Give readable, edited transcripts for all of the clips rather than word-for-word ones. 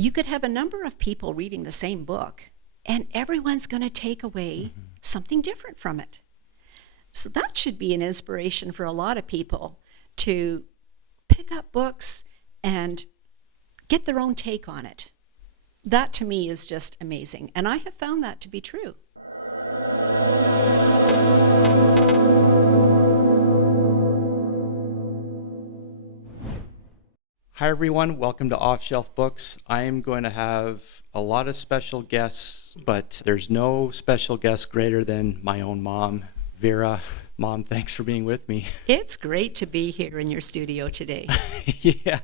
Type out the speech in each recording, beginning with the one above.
you could have a number of people reading the same book, and everyone's going to take away something different from it. So that should be an inspiration for a lot of people to pick up books and get their own take on it. That to me is just amazing, and I have found that to be true. Hi everyone, welcome to Off Shelf Books. I am going to have a lot of special guests, but there's no special guest greater than my own mom, Vera. Mom, thanks for being with me. It's great to be here in your studio today. Yeah.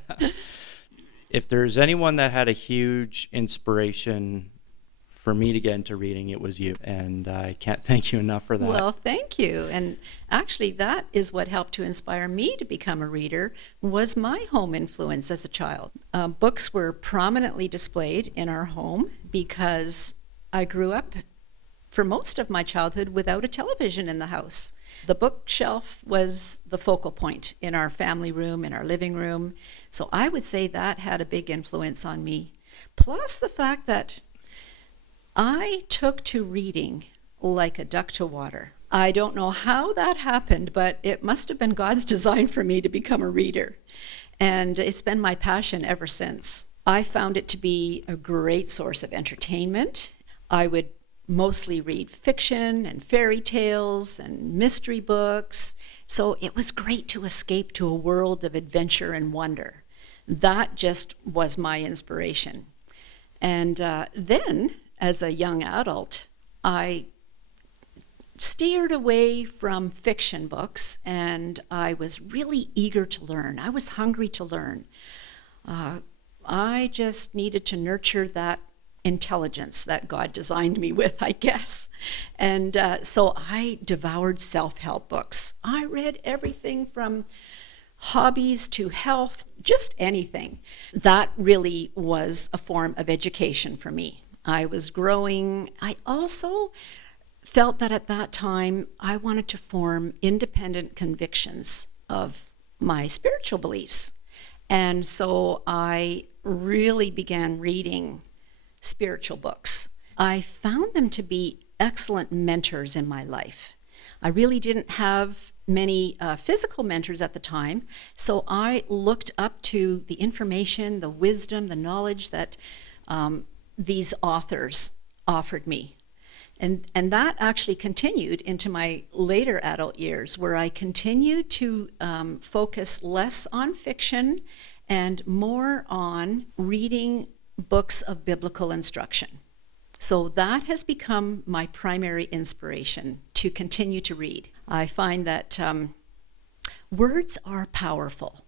If there's anyone that had a huge inspiration for me to get into reading, it was you, and I can't thank you enough for that. Well, thank you. And actually, that is what helped to inspire me to become a reader, was my home influence as a child. Books were prominently displayed in our home because I grew up for most of my childhood without a television in the house. The bookshelf was the focal point in our family room, in our living room. So I would say that had a big influence on me. Plus the fact that I took to reading like a duck to water. I don't know how that happened, but it must have been God's design for me to become a reader. And it's been my passion ever since. I found it to be a great source of entertainment. I would mostly read fiction and fairy tales and mystery books. So it was great to escape to a world of adventure and wonder. That just was my inspiration. And then, as a young adult, I steered away from fiction books, and I was really eager to learn. I was hungry to learn. I just needed to nurture that intelligence that God designed me with, I guess. And so I devoured self-help books. I read everything from hobbies to health, just anything. That really was a form of education for me. I was growing. I also felt that at that time I wanted to form independent convictions of my spiritual beliefs. And so I really began reading spiritual books. I found them to be excellent mentors in my life. I really didn't have many physical mentors at the time, so I looked up to the information, the wisdom, the knowledge that these authors offered me. And that actually continued into my later adult years, where I continued to focus less on fiction and more on reading books of biblical instruction. So that has become my primary inspiration to continue to read. I find that words are powerful.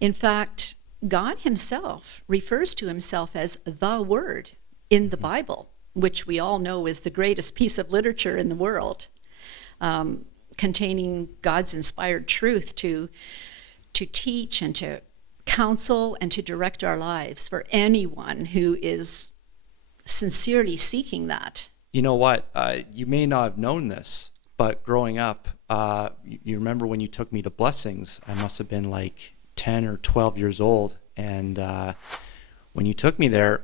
In fact, God himself refers to himself as the Word in the Bible, which we all know is the greatest piece of literature in the world, containing God's inspired truth to teach and to counsel and to direct our lives for anyone who is sincerely seeking that. You know what? You may not have known this, but growing up, you remember when you took me to Blessings, I must have been like 10 or 12 years old. And when you took me there,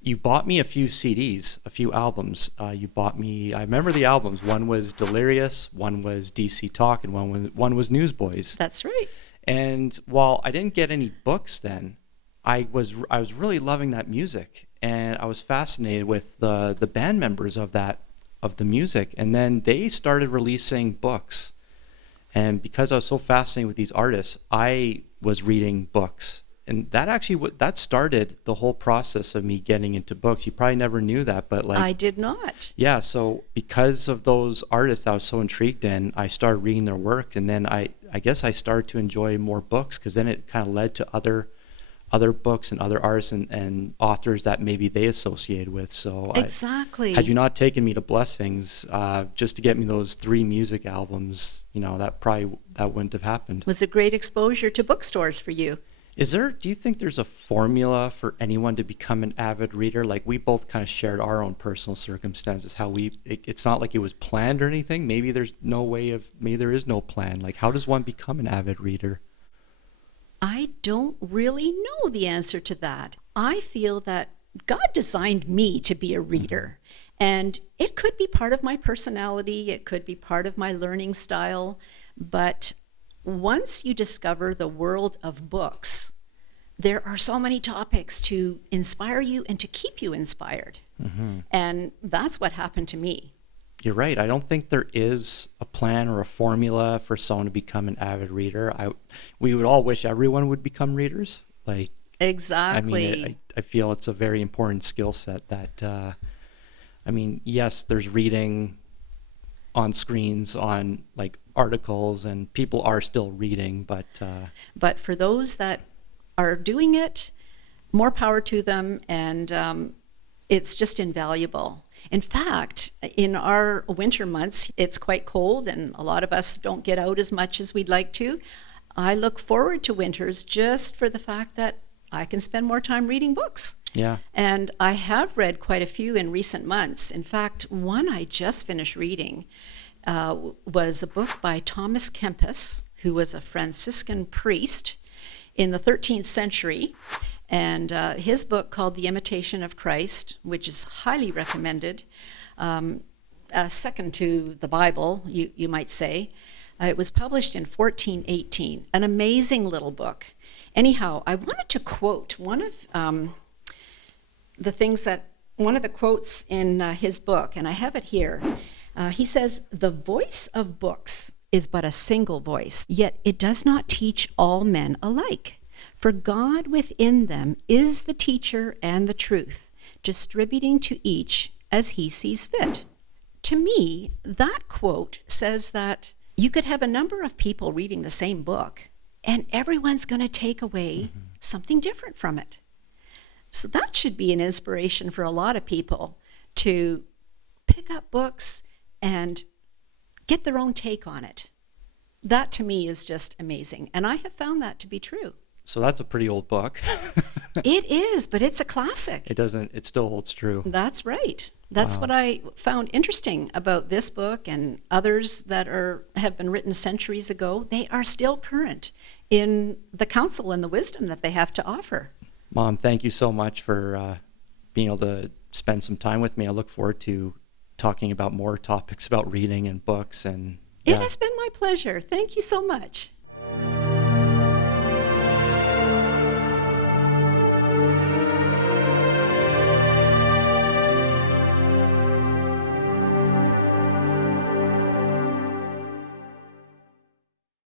you bought me a few CDs, a few albums. You bought me, I remember the albums. One was Delirious, one was DC Talk, and one was Newsboys. That's right. And while I didn't get any books then, I was really loving that music, and I was fascinated with the band members of the music. And then they started releasing books, and because I was so fascinated with these artists, I was reading books, and that actually that started the whole process of me getting into books. You probably never knew that, but like I did not. Yeah, so because of those artists I was so intrigued in, I started reading their work, and then I guess I started to enjoy more books, because then it kind of led to other books and other artists and authors that maybe they associated with. So exactly. Had you not taken me to Blessings just to get me those 3 music albums, that wouldn't have happened. It was a great exposure to bookstores for you. Do you think there's a formula for anyone to become an avid reader? Like, we both kind of shared our own personal circumstances, it's not like it was planned or anything. Maybe there is no plan. Like, how does one become an avid reader? I don't really know the answer to that. I feel that God designed me to be a reader, and it could be part of my personality, it could be part of my learning style, but once you discover the world of books, there are so many topics to inspire you and to keep you inspired. And that's what happened to me. You're right. I don't think there is a plan or a formula for someone to become an avid reader. We would all wish everyone would become readers. Like, Exactly. I mean, I feel it's a very important skill set that, I mean, yes, there's reading on screens, on like articles, and people are still reading, But for those that are doing it, more power to them, and it's just invaluable. In fact, in our winter months, it's quite cold, and a lot of us don't get out as much as we'd like to. I look forward to winters just for the fact that I can spend more time reading books. yeah. And I have read quite a few in recent months. In fact, one I just finished reading was a book by Thomas Kempis, who was a Franciscan priest in the 13th century. And his book called The Imitation of Christ, which is highly recommended, second to the Bible, you might say. It was published in 1418, an amazing little book. Anyhow, I wanted to quote one of the quotes in his book, and I have it here. He says, "The voice of books is but a single voice, yet it does not teach all men alike. For God within them is the teacher and the truth, distributing to each as he sees fit." To me, that quote says that you could have a number of people reading the same book, and everyone's going to take away something different from it. So that should be an inspiration for a lot of people to pick up books and get their own take on it. That to me is just amazing, and I have found that to be true. So that's a pretty old book. It is, but it's a classic. It still holds true. That's right. That's what I found interesting about this book and others that have been written centuries ago. They are still current in the counsel and the wisdom that they have to offer. Mom, thank you so much for being able to spend some time with me. I look forward to talking about more topics about reading and books. And It has been my pleasure. Thank you so much.